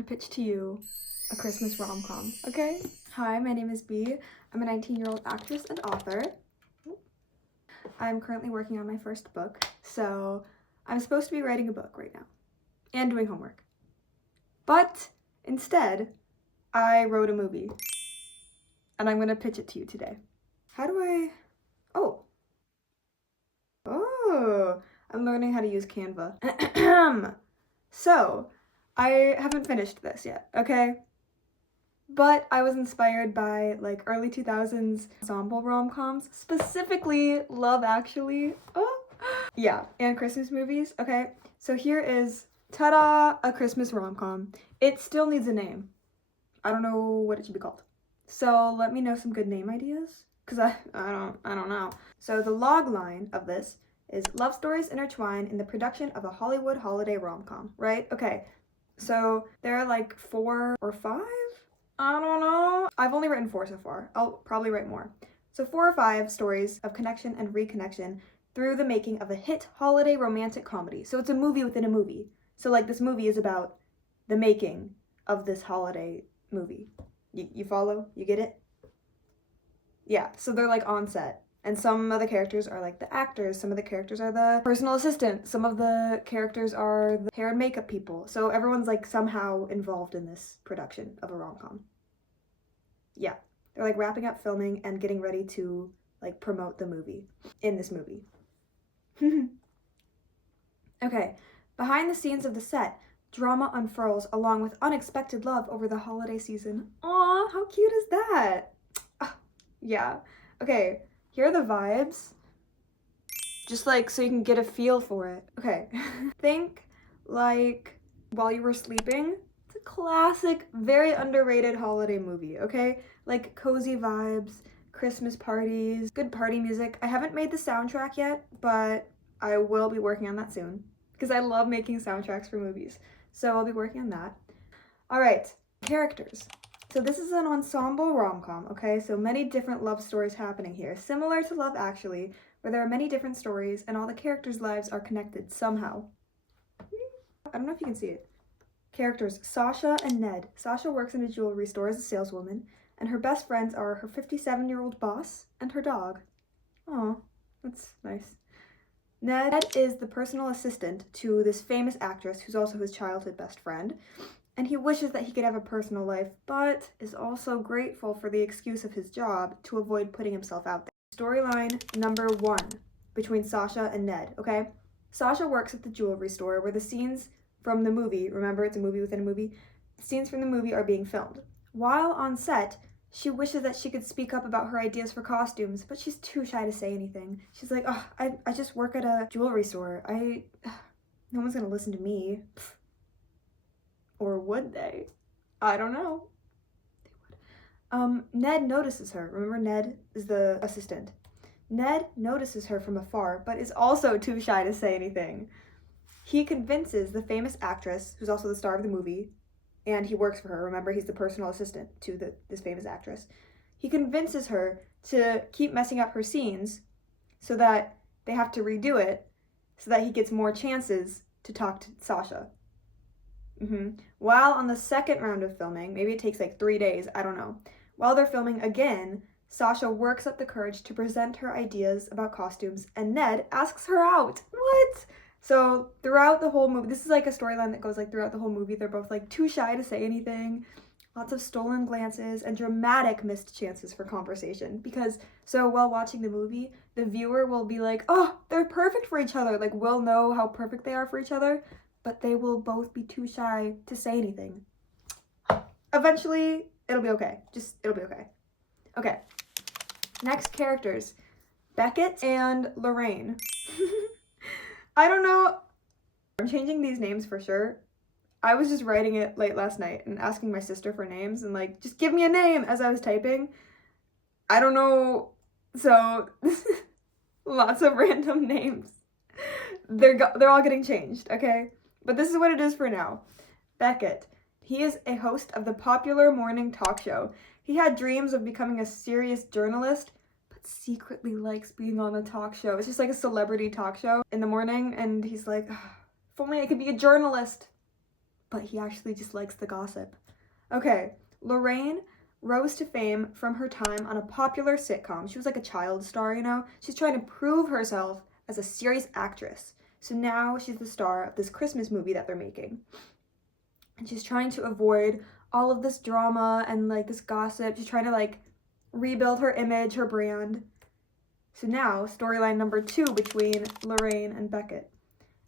gonna pitch to you a Christmas rom-com, okay? Hi, my name is Bea. I'm a 19-year-old actress and author. I'm currently working on my first book, so I'm supposed to be writing a book right now and doing homework. But instead, I wrote a movie and I'm gonna pitch it to you today. How do I... Oh, I'm learning how to use Canva. So, I haven't finished this yet, okay? But I was inspired by like early 2000s ensemble rom-coms, specifically Love Actually. Oh, yeah, and Christmas movies, okay? So here is, ta-da, a Christmas rom-com. It still needs a name. I don't know what it should be called. So let me know some good name ideas, because I don't know. So the log line of this is love stories intertwine in the production of a Hollywood holiday rom-com, right? Okay, so there are like 4 or 5? I don't know. I've only written 4 so far. I'll probably write more. So 4 or 5 stories of connection and reconnection through the making of a hit holiday romantic comedy. So it's a movie within a movie. So like this movie is about the making of this holiday movie. You follow? You get it? Yeah, so they're like on set. And some of the characters are like the actors, some of the characters are the personal assistant, some of the characters are the hair and makeup people. So everyone's like somehow involved in this production of a rom-com. Yeah, they're like wrapping up filming and getting ready to like promote the movie in this movie. Okay, behind the scenes of the set, drama unfurls along with unexpected love over the holiday season. Aw, how cute is that? Yeah, okay. Here are the vibes, just like so you can get a feel for it. Okay, think like While You Were Sleeping. It's a classic, very underrated holiday movie, okay? Like cozy vibes, Christmas parties, good party music. I haven't made the soundtrack yet, but I will be working on that soon because I love making soundtracks for movies. So I'll be working on that. All right, characters. So this is an ensemble rom-com, okay? So many different love stories happening here, similar to Love Actually, where there are many different stories and all the characters' lives are connected somehow. I don't know if you can see it. Characters Sasha and Ned. Sasha works in a jewelry store as a saleswoman, and her best friends are her 57-year-old boss and her dog. Aw, that's nice. Ned is the personal assistant to this famous actress who's also his childhood best friend. And he wishes that he could have a personal life, but is also grateful for the excuse of his job to avoid putting himself out there. Storyline number 1 between Sasha and Ned, okay? Sasha works at the jewelry store where the scenes from the movie, remember it's a movie within a movie, scenes from the movie are being filmed. While on set, she wishes that she could speak up about her ideas for costumes, but she's too shy to say anything. She's like, oh, I just work at a jewelry store. No one's gonna listen to me. Pfft. Or would they? I don't know. They would. Ned notices her. Remember, Ned is the assistant. Ned notices her from afar, but is also too shy to say anything. He convinces the famous actress, who's also the star of the movie, and he works for her. Remember, he's the personal assistant to this famous actress. He convinces her to keep messing up her scenes so that they have to redo it so that he gets more chances to talk to Sasha. While on the second round of filming, maybe it takes like 3 days, I don't know. While they're filming again, Sasha works up the courage to present her ideas about costumes, and Ned asks her out. What? So throughout the whole movie, this is like a storyline that goes like throughout the whole movie, they're both like too shy to say anything. Lots of stolen glances and dramatic missed chances for conversation. Because, so while watching the movie, the viewer will be like, oh, they're perfect for each other. Like, we'll know how perfect they are for each other. But they will both be too shy to say anything. Eventually, it'll be okay. It'll be okay. Okay. Next characters. Beckett and Lorraine. I don't know. I'm changing these names for sure. I was just writing it late last night and asking my sister for names and like, just give me a name as I was typing. I don't know. So, lots of random names. They're all getting changed, okay? But this is what it is for now. Beckett. He is a host of the popular morning talk show. He had dreams of becoming a serious journalist, but secretly likes being on a talk show. It's just like a celebrity talk show in the morning, and he's like, if only I could be a journalist. but he actually just likes the gossip. Okay, Lorraine rose to fame from her time on a popular sitcom. She was like a child star, you know? She's trying to prove herself as a serious actress. So now she's the star of this Christmas movie that they're making. And she's trying to avoid all of this drama and like this gossip. She's trying to like rebuild her image, her brand. So now, storyline number 2 between Lorraine and Beckett.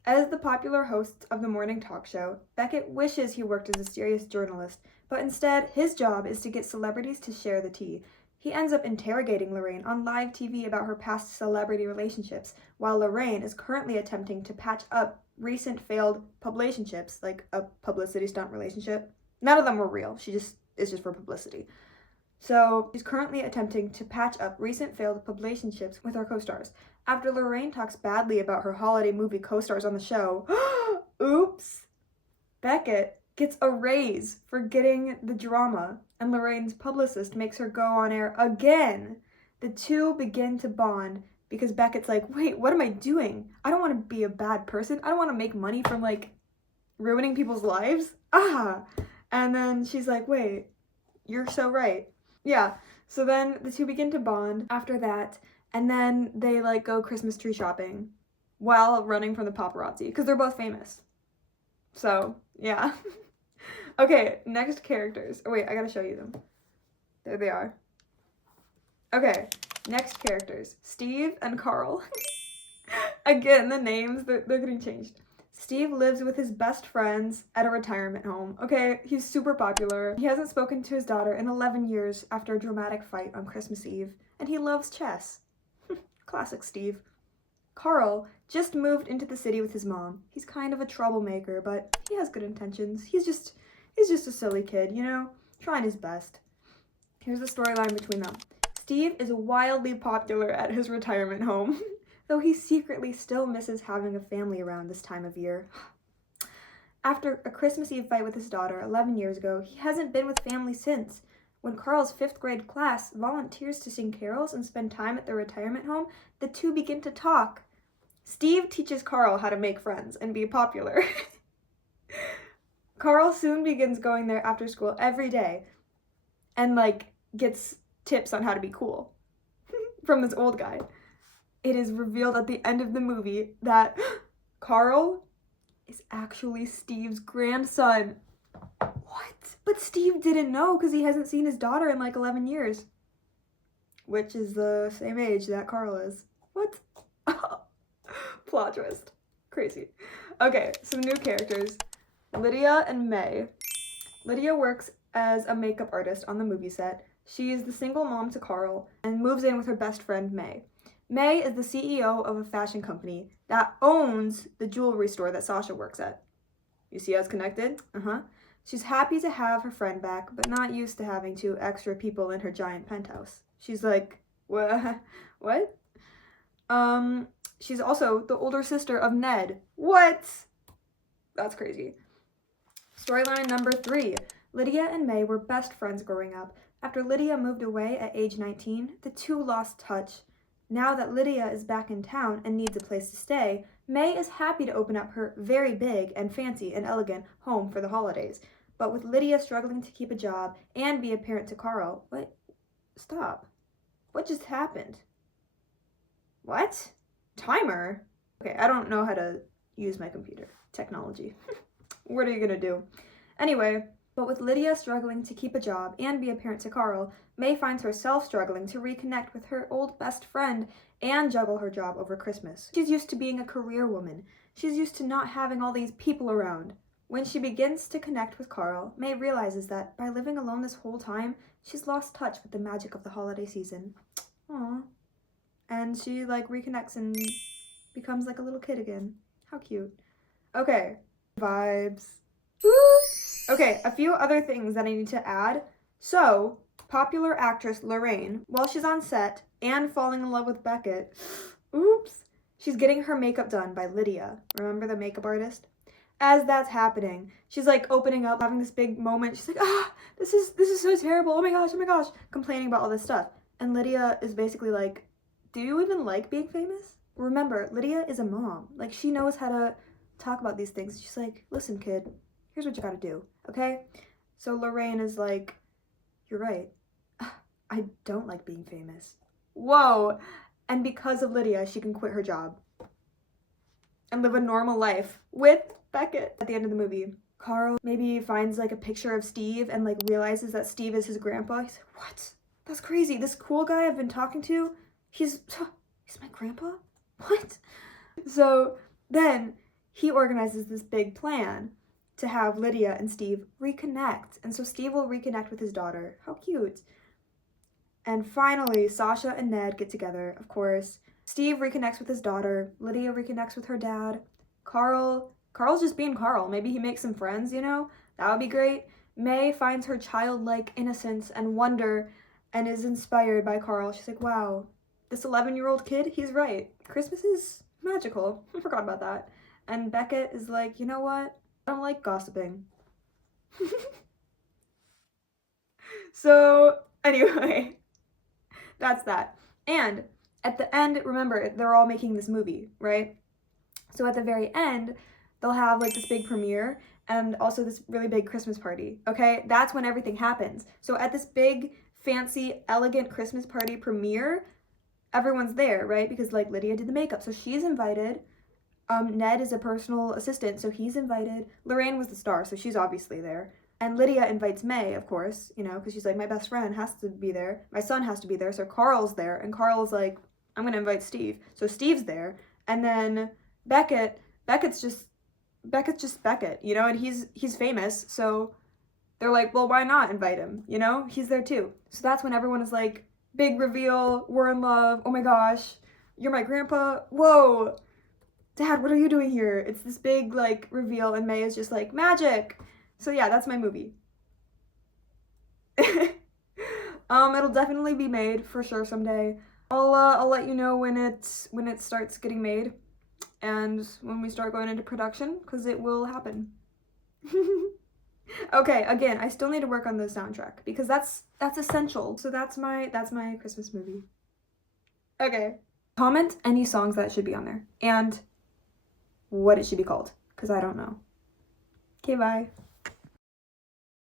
As the popular host of the morning talk show, Beckett wishes he worked as a serious journalist, but instead, his job is to get celebrities to share the tea. He ends up interrogating Lorraine on live TV about her past celebrity relationships, while Lorraine is currently attempting to patch up recent failed publicationships, like a publicity stunt relationship. None of them were real. It's just for publicity. So she's currently attempting to patch up recent failed publicationships with her co-stars. After Lorraine talks badly about her holiday movie co-stars on the show, oops, Beckett gets a raise for getting the drama, and Lorraine's publicist makes her go on air again. The two begin to bond because Beckett's like, wait, what am I doing? I don't want to be a bad person. I don't want to make money from like ruining people's lives. And then she's like, wait, you're so right. Yeah, so then the two begin to bond after that, and then they like go Christmas tree shopping while running from the paparazzi because they're both famous. So, yeah. Okay, next characters. Oh wait, I gotta show you them. There they are. Okay, next characters. Steve and Carl. Again, the names, they're getting changed. Steve lives with his best friends at a retirement home. Okay, he's super popular. He hasn't spoken to his daughter in 11 years after a dramatic fight on Christmas Eve, and he loves chess. Classic Steve. Carl just moved into the city with his mom. He's kind of a troublemaker, but he has good intentions. He's just a silly kid, you know, trying his best. Here's the storyline between them. Steve is wildly popular at his retirement home, though he secretly still misses having a family around this time of year. After a Christmas Eve fight with his daughter 11 years ago, he hasn't been with family since. When Carl's 5th grade class volunteers to sing carols and spend time at their retirement home, the two begin to talk. Steve teaches Carl how to make friends and be popular. Carl soon begins going there after school every day and like gets tips on how to be cool from this old guy. It is revealed at the end of the movie that Carl is actually Steve's grandson. What? But Steve didn't know because he hasn't seen his daughter in like 11 years. Which is the same age that Carl is. What? Plot twist. Crazy. Okay, some new characters. Lydia and May. Lydia works as a makeup artist on the movie set. She is the single mom to Carl and moves in with her best friend May. May is the CEO of a fashion company that owns the jewelry store that Sasha works at. You see how it's connected? She's happy to have her friend back, but not used to having 2 extra people in her giant penthouse. She's like, what? She's also the older sister of Ned. What? That's crazy. Storyline number 3. Lydia and May were best friends growing up. After Lydia moved away at age 19, the two lost touch. Now that Lydia is back in town and needs a place to stay, May is happy to open up her very big and fancy and elegant home for the holidays. But with Lydia struggling to keep a job and be a parent to Carl, stop. What just happened? What? Timer? Okay, I don't know how to use my computer. Technology. What are you gonna do? Anyway, but with Lydia struggling to keep a job and be a parent to Carl, May finds herself struggling to reconnect with her old best friend and juggle her job over Christmas. She's used to being a career woman. She's used to not having all these people around. When she begins to connect with Carl, May realizes that by living alone this whole time, she's lost touch with the magic of the holiday season. Aww. And she reconnects and becomes like a little kid again. How cute. Okay. Vibes. Woo! Okay, a few other things that I need to add. So, popular actress Lorraine, while she's on set and falling in love with Beckett, oops, she's getting her makeup done by Lydia. Remember the makeup artist? As that's happening, she's opening up, having this big moment. She's like, this is so terrible. Oh my gosh, complaining about all this stuff. And Lydia is basically like, do you even like being famous? Remember, Lydia is a mom. She knows how to talk about these things. She's like, listen, kid, here's what you gotta do, okay? So Lorraine is like, you're right. I don't like being famous. Whoa. And because of Lydia, she can quit her job and live a normal life with Beckett. At the end of the movie, Carl maybe finds like a picture of Steve and like realizes that Steve is his grandpa. He's like, what? That's crazy. This cool guy I've been talking to, he's my grandpa? What? So then he organizes this big plan to have Lydia and Steve reconnect. And so Steve will reconnect with his daughter. How cute. And finally, Sasha and Ned get together, of course. Steve reconnects with his daughter. Lydia reconnects with her dad. Carl's just being Carl. Maybe he makes some friends, you know? That would be great. May finds her childlike innocence and wonder and is inspired by Carl. She's like, wow, this 11-year-old kid, he's right. Christmas is magical. I forgot about that. And Beckett is like, you know what? I don't like gossiping. So, anyway, that's that. And at the end, remember, they're all making this movie, right? So at the very end, they'll have like this big premiere and also this really big Christmas party, okay? That's when everything happens. So at this big, fancy, elegant Christmas party premiere, everyone's there, right? Because like Lydia did the makeup, so she's invited. Ned is a personal assistant, so he's invited. Lorraine was the star, so she's obviously there. And Lydia invites May, of course, you know, because she's like, my best friend has to be there. My son has to be there, so Carl's there. And Carl's like, I'm going to invite Steve. So Steve's there. And then Beckett's just Beckett, you know, and he's famous. So they're like, well, why not invite him? You know, he's there too. So that's when everyone is like, big reveal, we're in love. Oh my gosh, you're my grandpa. Whoa, Dad, what are you doing here? It's this big like reveal, and May is just like, magic. So yeah, that's my movie. It'll definitely be made for sure someday. I'll let you know when it starts getting made and when we start going into production, because it will happen. Okay, again, I still need to work on the soundtrack because that's essential. So that's my Christmas movie. Okay. Comment any songs that should be on there and what it should be called, because I don't know. Okay, bye.